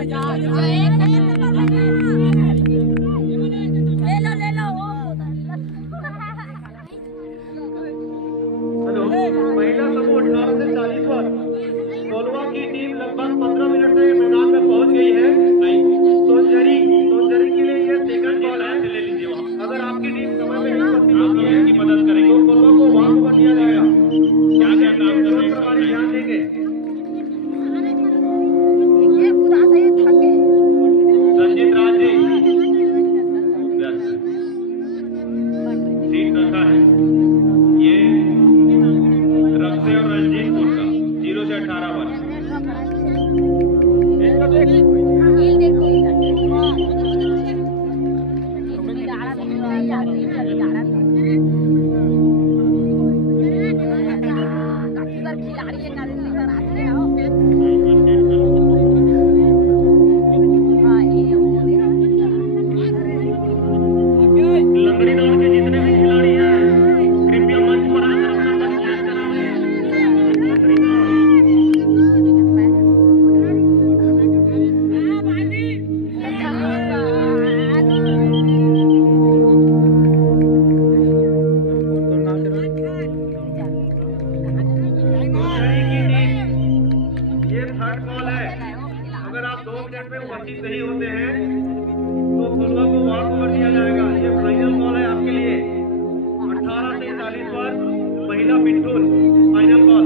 Hello, महिला समूह 18 से 40 वर्ष कोलवा की टीम लगभग 15 मिनट से मैदान में पहुंच गई है। सोनझरी के लिए ये सेकंड बॉल है। अगर आपकी टीम समय में नहीं उपस्थित होती है की मदद करेंगे तो कोलवा को वॉक ओवर दिया जाएगा। क्या क्या काम कर रहे हैं ध्यान देंगे। रंजीत राज जी सीट रखा है। ये रक्षे और रंजीतपुर का 0 से 18 वर्ष। अगर आप 2 मिनट में उपस्थित नहीं होते हैं तो कोलवा को वॉक ओवर दिया जाएगा। ये फाइनल कॉल है आपके लिए। 18 से 40 वर्ष महिला पिट्ठूल फाइनल कॉल।